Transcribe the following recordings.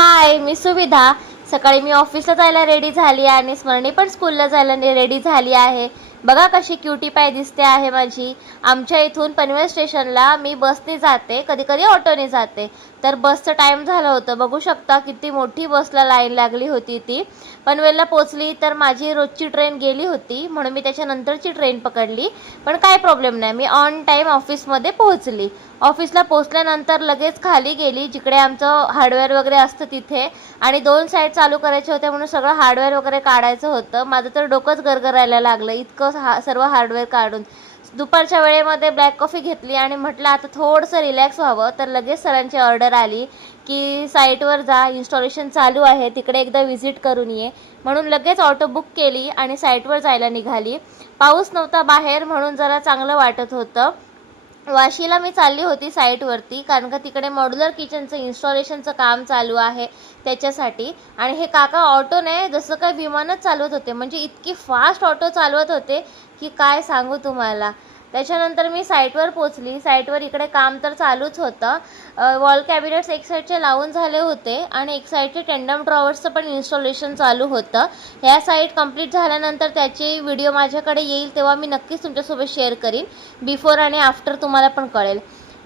हाय, मी सुविधा. सकाळी मी ऑफिसला जायला रेडी झाली आणि स्मरणी पण स्कूलला जायला रेडी झाली आहे. बघा कशी क्युटी पाय दिसते आहे माझी. आमच्या इथून पनवेल स्टेशनला मी बसने जाते, कधी कधी ऑटोने जाते. तर बसचं टाईम झालं होतं. बघू शकता किती मोठी बसला लाईन लागली होती ती. पनवेलला पोचली तर माझी रोजची ट्रेन गेली होती, म्हणून मी त्याच्यानंतरची ट्रेन पकडली. पण काय प्रॉब्लेम नाही, मी ऑन टाईम ऑफिसमध्ये पोहोचली. ऑफिसला पोचल्यानंतर लगेच खाली गेली, जिकडे आमचं हार्डवेअर वगैरे असतं तिथे. आणि 2 साईड चालू करायचे होते, म्हणून सगळं हार्डवेअर वगैरे काढायचं होतं. माझं तर डोकंच गरगरायला लागलं इतकं सर्व हार्डवेअर काढून. दुपारच्या वेळेमध्ये ब्लॅक कॉफी घेतली आणि म्हटलं आता थोडंसं रिलॅक्स व्हावं. तर लगेच सरांची ऑर्डर आली की साईटवर जा, इन्स्टॉलेशन चालू आहे, तिकडे एकदा व्हिजिट करून ये. म्हणून लगेच ऑटो बुक केली आणि साईटवर जायला निघाली. पाऊस नव्हता बाहेर, म्हणून जरा चांगलं वाटत होतं. वाशीला मी चालली होती साईटवरती, कारण का तिकडे मॉड्युलर किचनचं इन्स्टॉलेशनचं काम चालू आहे त्याच्यासाठी. आणि हे काका ऑटोने जसं काही विमानच चालवत होते, म्हणजे इतकी फास्ट ऑटो चालवत होते की काय सांगू तुम्हाला. त्याच्यानंतर मी साईटवर पोचली. साईटवर इकडे काम तर चालूच होतं. वॉल कॅबिनेट्स एक साईडचे लावून झाले होते आणि एक साईडचे टेंडम ड्रॉवर्सचं पण इन्स्टॉलेशन चालू होतं. ह्या साईट कंप्लीट झाल्यानंतर त्याची व्हिडिओ माझ्याकडे येईल, तेव्हा मी नक्कीच तुमच्यासोबत शेअर करीन. बिफोर आणि आफ्टर तुम्हाला पण कळेल.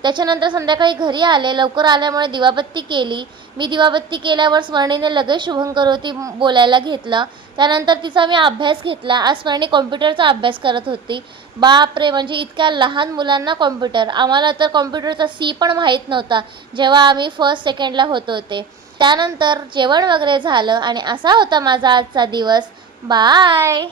त्याच्यानंतर संध्याकाळी घरी आले. लवकर आल्यामुळे दिवाबत्ती केली. मी दिवाबत्ती केल्यावर स्मरणीने लगेच शुभंकरोती बोलायला घेतलं. त्यानंतर तिचा मी अभ्यास घेतला. आज स्मरणी कॉम्प्युटरचा अभ्यास करत होती. बापरे, म्हणजे इतक्या लहान मुलांना कॉम्प्युटर. आम्हाला तर कॉम्प्युटरचा सी पण माहीत नव्हता जेव्हा आम्ही फर्स्ट सेकंडला होतो ते. त्यानंतर जेवण वगैरे झालं आणि असा होता माझा आजचा दिवस. बाय.